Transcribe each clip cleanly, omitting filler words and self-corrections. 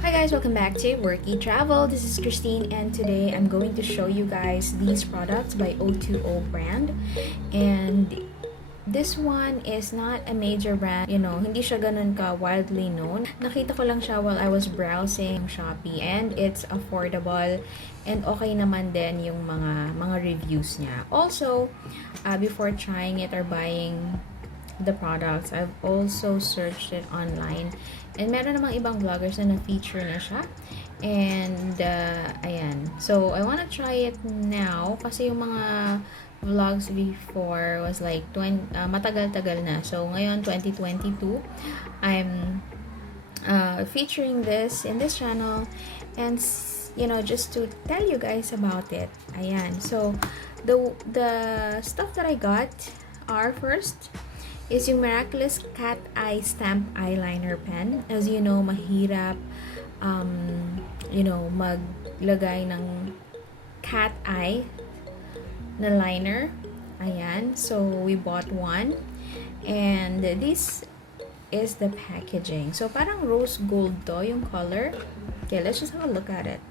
Hi guys, welcome back to Worky Travel. This is Christine and today I'm going to show you guys these products by O.Two.O brand. And this one is not a major brand, hindi siya ganun ka widely known. Nakita ko lang siya while I was browsing Shopee and it's affordable and okay naman din yung mga reviews niya. Also, before trying it or buying the products, I've also searched it online and meron namang ibang vloggers na na-feature na siya and ayan, so I wanna try it now kasi yung mga vlogs before was like matagal-tagal na, so ngayon 2022 I'm featuring this in this channel and just to tell you guys about it. Ayan, so the stuff that I got are first is yung Miraculous Cat Eye Stamp Eyeliner Pen. As you know, mahirap maglagay ng cat eye na liner. Ayan, so we bought one and this is the packaging. So parang rose gold to yung color. Okay, let's just have a look at it.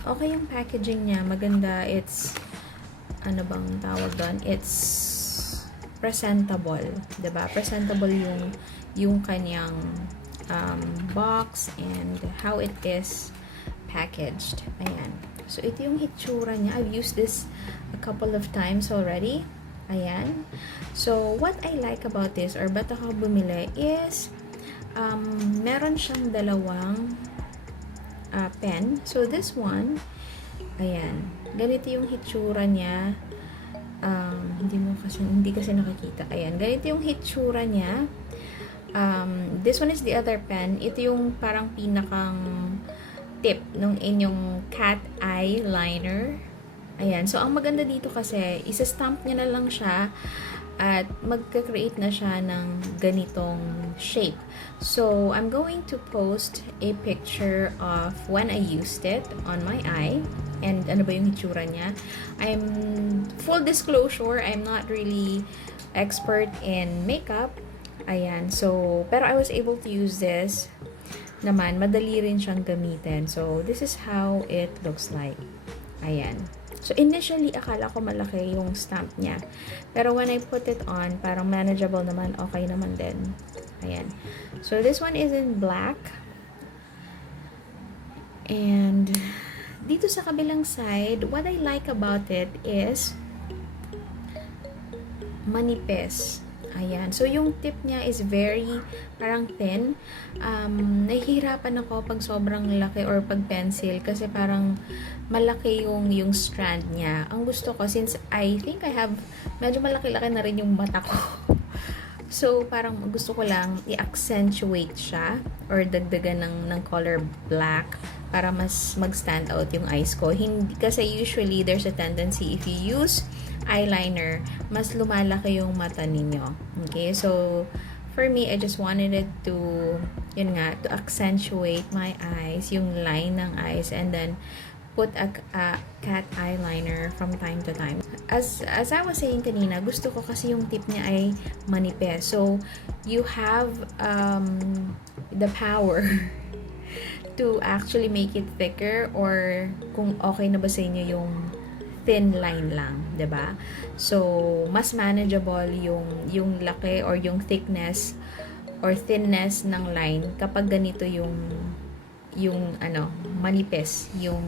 Okay yung packaging niya, maganda. It's ano bang tawag doon? It's presentable, 'di ba? Presentable yung kanyang box and how it is packaged. Ayan. So ito yung hitsura niya. I've used this a couple of times already. Ayan. So what I like about this or ba't ako bumili is meron siyang dalawang pen. So this one, ayan. Ganito yung hitsura niya. Hindi kasi nakikita. Ayan, ganito yung hitsura niya. This one is the other pen. Ito yung parang pinakang tip ng inyong cat eye liner. Ayan, so ang maganda dito kasi isa-stamp niya na lang siya at magka-create na siya ng ganitong shape. So I'm going to post a picture of when I used it on my eye. And ano ba yung hitsura niya. Full disclosure, I'm not really expert in makeup. Ayan, so, pero I was able to use this naman. Madali rin siyang gamitin. So, this is how it looks like. Ayan. So, initially, akala ko malaki yung stamp niya. Pero when I put it on, parang manageable naman, okay naman din. Ayan. So, this one is in black. And dito sa kabilang side, what I like about it is manipis. Ayan. So, yung tip niya is very parang thin. Nahihirapan ako pag sobrang laki or pag pencil kasi parang malaki yung strand niya. Ang gusto ko, since I think I have medyo malaki-laki na rin yung mata ko. So, parang gusto ko lang i-accentuate siya or dagdagan ng color black para mas mag-stand out yung eyes ko. Hindi, kasi usually, there's a tendency if you use eyeliner, mas lumalaki yung mata ninyo. Okay? So, for me, I just wanted it to, to accentuate my eyes, yung line ng eyes, and then put a cat eyeliner from time to time. As I was saying kanina, gusto ko kasi yung tip niya ay manipis. So, you have the power to actually make it thicker or kung okay na ba sa inyo yung thin line lang, 'di ba? So, mas manageable yung laki or yung thickness or thinness ng line kapag ganito yung manipis yung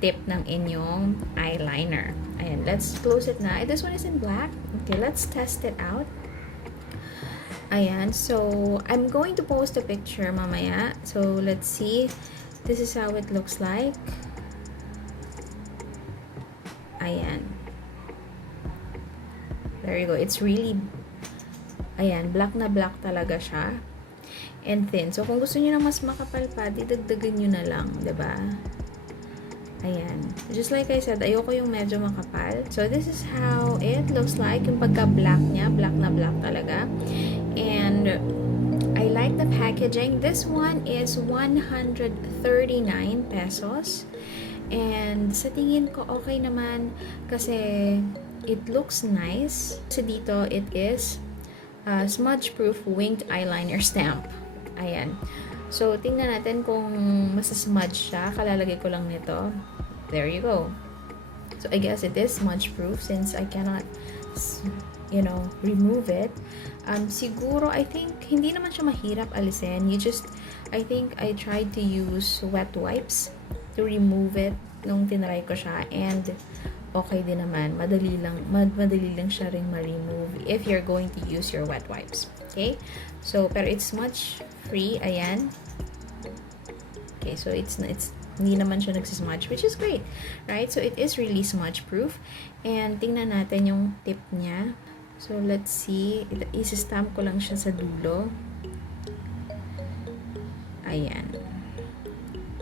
tip ng inyong eyeliner. Ayan, let's close it na. This one is in black. Okay, let's test it out. Ayan, so I'm going to post a picture mamaya. So let's see. This is how it looks like. Ayan. There you go. It's really, ayan, black na black talaga siya. And thin. So kung gusto niyo na mas makapal pa, didagdagan niyo na lang, 'di ba? Ayan. Just like I said, ayoko yung medyo makapal. So, this is how it looks like. Yung pagka-black niya. Black na black talaga. And I like the packaging. This one is 139 pesos. And sa tingin ko, okay naman kasi it looks nice. Kasi dito, it is smudge-proof winged eyeliner stamp. Ayan. So, tingnan natin kung masasmudge siya. Kalalagay ko lang nito. There you go. So, I guess it is smudge proof since I cannot, you know, remove it. Siguro, I think, hindi naman siya mahirap alisin. I think I tried to use wet wipes to remove it nung tinry ko siya. And, okay din naman. Madali lang siya ring ma-remove if you're going to use your wet wipes. Okay? So, pero it's smudge free. Ayan. Okay, so it's hindi naman siya nagsismudge, which is great, right? So, it is really smudge proof. And, tingnan natin yung tip niya. So, let's see. Isi-stamp ko lang siya sa dulo. Ayan.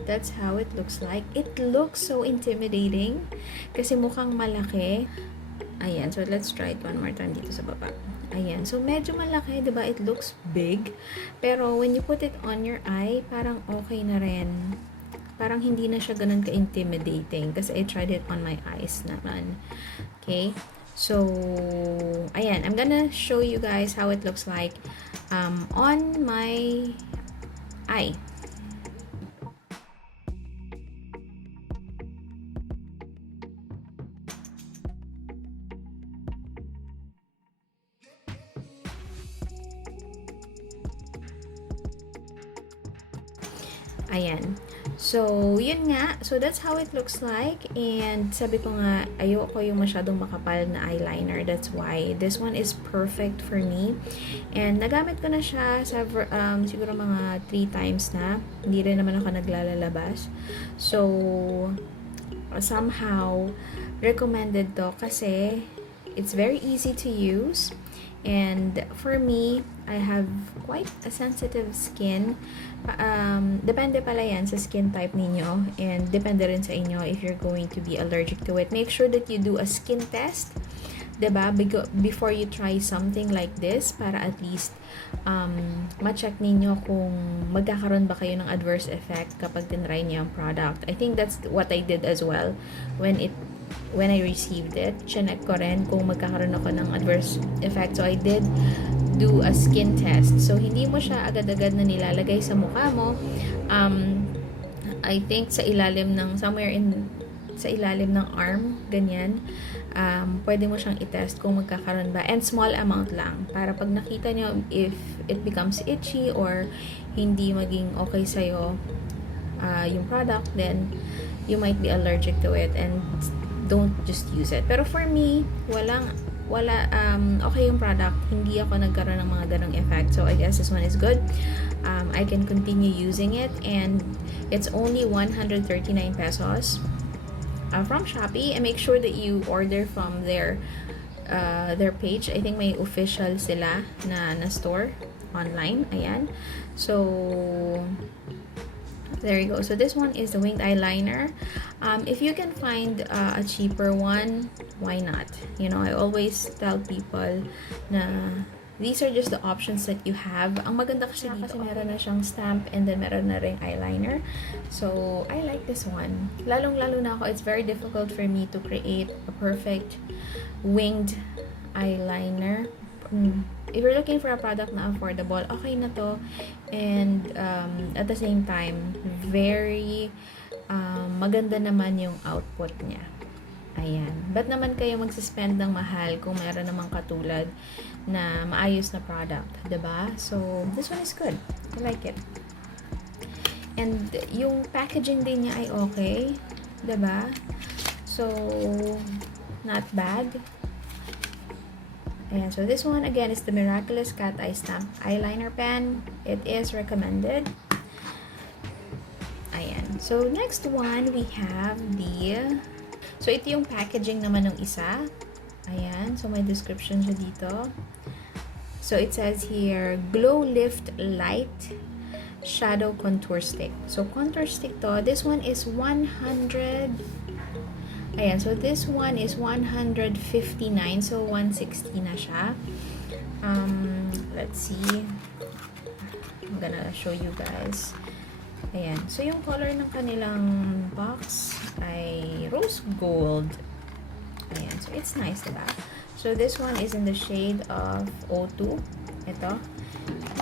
That's how it looks like. It looks so intimidating kasi mukhang malaki. Ayan. So, let's try it one more time dito sa baba. Ayan. So, medyo malaki, diba? It looks big. Pero, when you put it on your eye, parang okay na rin. Parang hindi na siya ganun ka-intimidating kasi I tried it on my eyes naman. Okay? So, ayan. I'm gonna show you guys how it looks like on my eye. Ayan. So, yun nga. So, that's how it looks like. And, sabi ko nga, ayoko yung masyadong makapal na eyeliner. That's why this one is perfect for me. And, nagamit ko na siya siguro mga 3 times na. Hindi rin naman ako naglalabas. So, somehow, recommended to kasi it's very easy to use. And for me, I have quite a sensitive skin. Depende pala yan sa skin type ninyo. And depende rin sa inyo if you're going to be allergic to it. Make sure that you do a skin test, diba? Before you try something like this, para at least ma-check ninyo kung magkakaroon ba kayo ng adverse effect kapag tinry niyo ang product. I think that's what I did as well when I received it. Chinek ko rin kung magkakaroon ako ng adverse effect. So, I did do a skin test. So, hindi mo siya agad-agad na nilalagay sa mukha mo. I think sa ilalim ng, sa ilalim ng arm, ganyan. Pwede mo siyang i-test kung magkakaroon ba. And small amount lang. Para pag nakita nyo, if it becomes itchy or hindi maging okay sa'yo yung product, then you might be allergic to it and don't just use it. Pero for me, okay yung product. Hindi ako nagkaroon ng mga ganong effect. So, I guess this one is good. I can continue using it. And it's only 139 pesos from Shopee. And make sure that you order from their page. I think may official sila na store online. Ayan. So, there you go. So, this one is the winged eyeliner. If you can find a cheaper one, why not? You know, I always tell people na these are just the options that you have. Ang maganda kasi dito, kasi meron na siyang stamp and then meron na ring eyeliner. So, I like this one. Lalong-lalo na ako, it's very difficult for me to create a perfect winged eyeliner. If you're looking for a product na affordable, okay na to. And at the same time, very maganda naman yung output niya. Ayan. Ba't naman kayo magsispend ng mahal kung meron namang katulad na maayos na product, diba? So, this one is good. I like it. And yung packaging din niya ay okay, diba? So, not bad. And so this one again is the Miraculous Cat Eye Stamp Eyeliner Pen. It is recommended. Ayan. So next one we have the... So ito yung packaging naman ng isa. Ayan. So may description siya dito. So it says here, Glow Lift Light Shadow Contour Stick. So contour stick to. This one is 100... Ayan, so this one is 159. So, 160 na siya. Let's see. I'm gonna show you guys. Ayan. So, yung color ng kanilang box ay rose gold. Ayan. So, it's nice, diba? So, this one is in the shade of O2. Ito.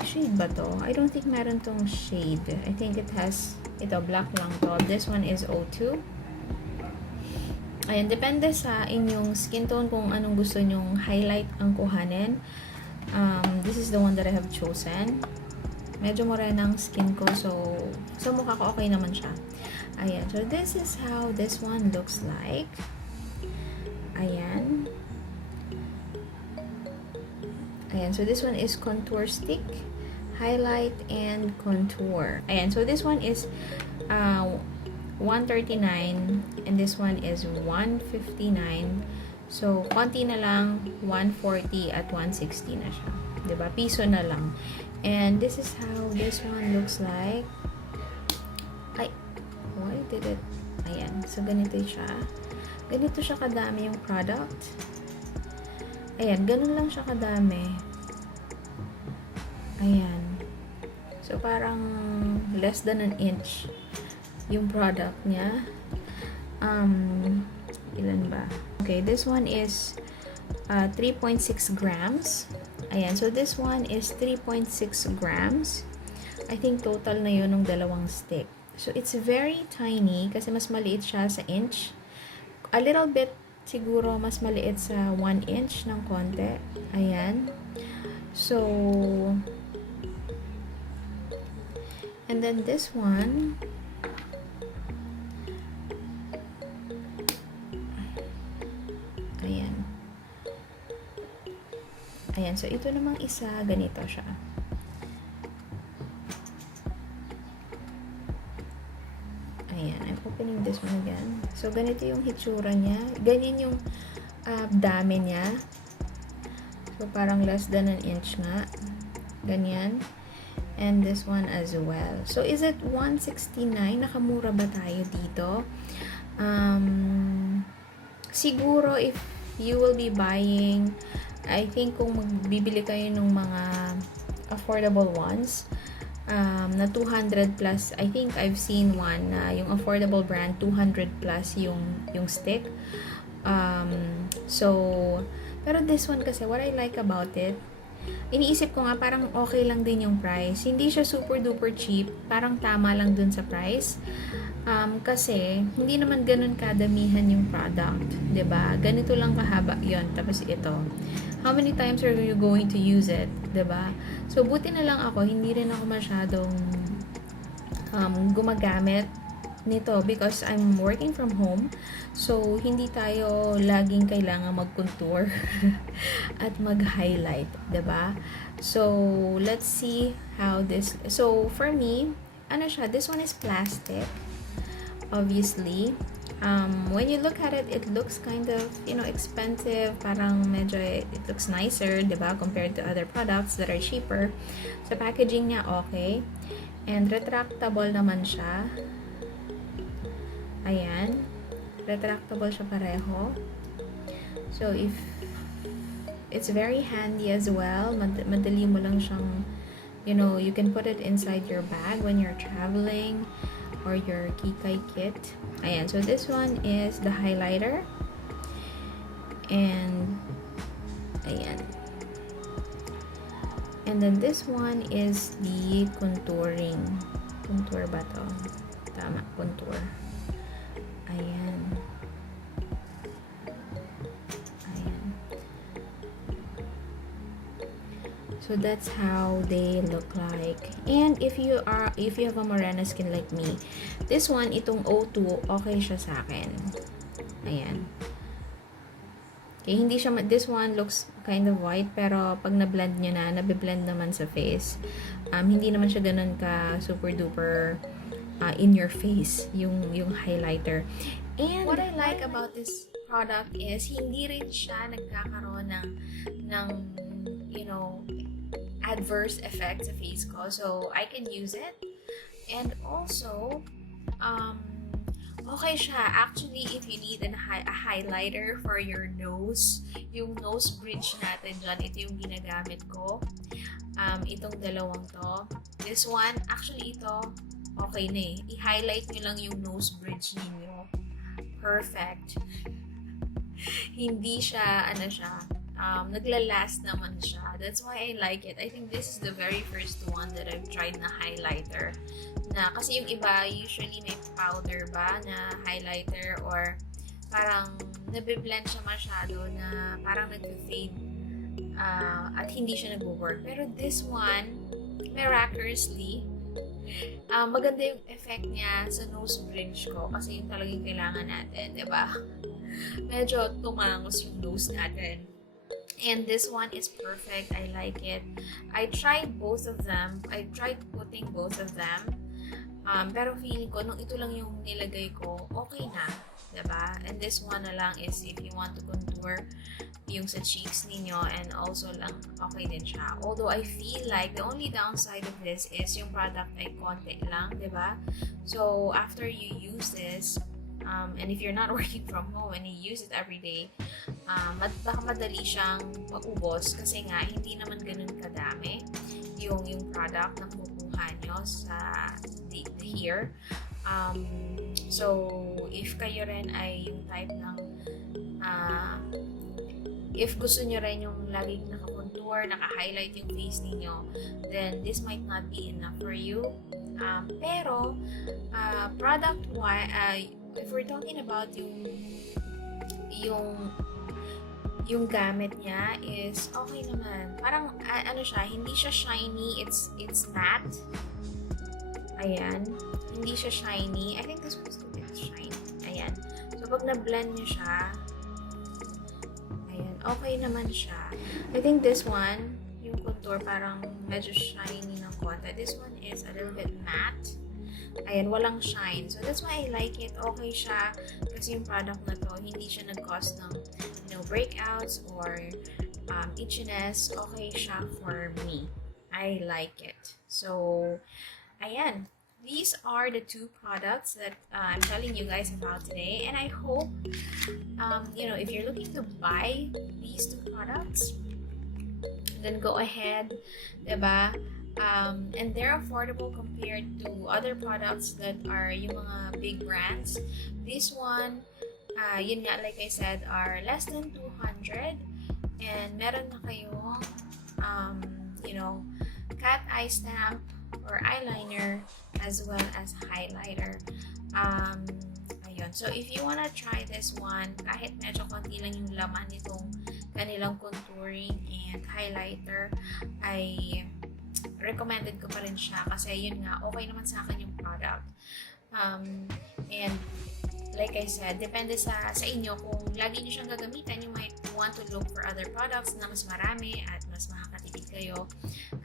Shade ba to? I don't think meron tong shade. I think it has, ito, black lang to. This one is O2. Ayan, depende sa inyong skin tone kung anong gusto nyong highlight ang kuhanin. This is the one that I have chosen. Medyo morena ang skin ko, so sa mukha ko okay naman siya. Ayan, so this is how this one looks like. Ayan. Ayan, so this one is contour stick, highlight, and contour. Ayan, so this one is $139 and this one is $159. So, konti na lang, $140 at $160 na siya. 'Di ba? Piso na lang. And this is how this one looks like. Ay, why did it? Ayan, so ganito siya. Ganito siya kadami yung product. Ayan, ganun lang siya kadami. Ayan. So, parang less than an inch yung product niya. Ilan ba? Okay, this one is 3.6 grams. Ayan, so this one is 3.6 grams. I think total na yun ng dalawang stick. So, it's very tiny kasi mas maliit siya sa inch. A little bit siguro mas maliit sa 1 inch ng konti. Ayan. So, and then this one, ayan. Ayan, so ito namang isa, ganito siya. Ayan, I'm opening this one again. So, ganito yung hitsura niya. Ganyan yung dami niya. So, parang less than an inch nga. Ganyan. And this one as well. So, is it $169? Nakamura ba tayo dito? Siguro, if you will be buying, I think kung magbibili kayo ng mga affordable ones, na 200 plus, I think I've seen one na yung affordable brand, 200 plus yung stick. So, pero this one kasi, what I like about it, iniisip ko nga parang okay lang din yung price. Hindi siya super duper cheap, parang tama lang dun sa price. Kasi, hindi naman ganun kadamihan yung product. 'Di ba? Ganito lang kahaba yon. Tapos ito. How many times are you going to use it? 'Di ba? So, buti na lang ako, hindi rin ako masyadong gumagamit nito because I'm working from home. So, hindi tayo laging kailangan mag-contour at mag-highlight. 'Di ba? So, let's see how this... So, for me, ano siya? This one is plastic. Obviously, when you look at it, it looks kind of, expensive. Parang medyo, it looks nicer, diba? Compared to other products that are cheaper. Sa packaging niya, okay. And retractable naman siya. Ayan. Retractable siya pareho. So, if it's very handy as well. Madali mo lang siyang, you can put it inside your bag when you're traveling, or your kikay kit. Ayan, so this one is the highlighter. And, ayan. And then this one is the contouring. Contour ba to? Tama, contour. Ayan. Ayan. So that's how they look like. And if you have a morena skin like me, this one, itong O2O, okay siya sa akin. Ayan. Okay, hindi siya, this one looks kind of white, pero pag na-blend nyo na, nabiblend naman sa face. Hindi naman siya ganun ka super duper in your face, yung highlighter. And what I like about this product is, hindi rin siya nagkakaroon ng adverse effect sa face ko. So, I can use it. And also, okay siya. Actually, if you need a highlighter for your nose, yung nose bridge natin dyan, ito yung ginagamit ko. Itong dalawang to. This one, actually ito, okay na eh. I-highlight nyo lang yung nose bridge ninyo. Perfect. Hindi siya, naglalast naman siya. That's why I like it. I think this is the very first one that I've tried na highlighter. Na, kasi yung iba, usually may powder ba na highlighter or parang nabiblend siya masyado na parang nag-fade at hindi siya nag-work. Pero this one, miraculously, maganda yung effect niya sa nose bridge ko kasi yung talagang kailangan natin, di ba? Medyo tumangos yung nose natin. And this one is perfect. I like it. I tried both of them. I tried putting both of them. Pero feeling ko, nung ito lang yung nilagay ko, okay na. Diba? And this one na lang is if you want to contour yung sa cheeks ninyo and also lang okay din siya. Although I feel like the only downside of this is yung product ay konti lang, diba? So after you use this, and if you're not working from home and you use it every day, baka madali siyang maubos kasi nga hindi naman ganun kadami yung product na kukuha nyo sa here. So if kayo rin ay yung type ng if gusto nyo rin yung laging naka-contour, naka-highlight yung face ninyo, then this might not be enough for you. Pero product-wise, if we're talking about yung gamit niya is okay naman. Parang ano siya, hindi siya shiny, it's matte. Ayan, hindi siya shiny. I think this was a bit shiny. Ayan. So pag na-blend niyo siya, ayan, okay naman siya. I think this one, yung contour parang medyo shiny ng konti. This one is a little bit matte. Ayan, walang shine. So, that's why I like it. Okay siya. Kasi yung product na to, hindi siya nag-cause ng, breakouts or itchiness. Okay siya for me. I like it. So, ayan. These are the two products that I'm telling you guys about today. And I hope, if you're looking to buy these two products, then go ahead, diba? And they're affordable compared to other products that are yung mga big brands. This one, yun nga, like I said, are less than 200. And meron na kayong, cat eye stamp or eyeliner as well as highlighter. Ayun. So, if you wanna try this one, kahit medyo konti lang yung laman nitong kanilang contouring and highlighter, ay recommended ko pa rin siya kasi yun nga, okay naman sa akin yung product. And like I said, depende sa inyo kung lagi nyo siyang gagamitan, you might want to look for other products na mas marami at mas makakatipid kayo.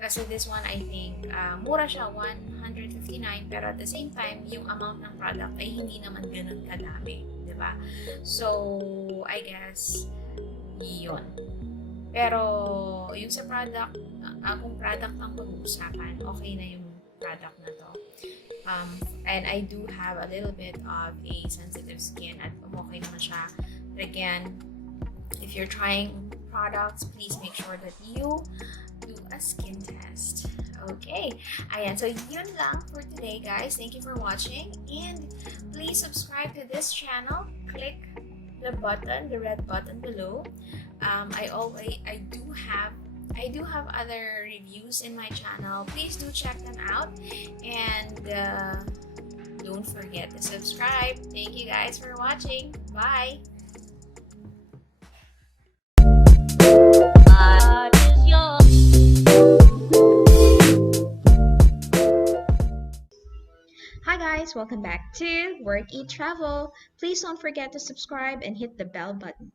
Kasi this one, I think, mura siya, $159, pero at the same time, yung amount ng product ay hindi naman ganun kadami, diba? So, I guess, yun. Pero, yung sa product, kung product ang pag-uusapan, okay na yung product na to. And I do have a little bit of a sensitive skin at okay naman siya. But again, if you're trying products, please make sure that you do a skin test. Okay. Ayan. So, yun lang for today, guys. Thank you for watching. And please subscribe to this channel. Click the button, the red button below. I do have other reviews in my channel. Please do check them out. And don't forget to subscribe. Thank you guys for watching. Bye! Hi guys, welcome back to Work, Eat, Travel. Please don't forget to subscribe and hit the bell button.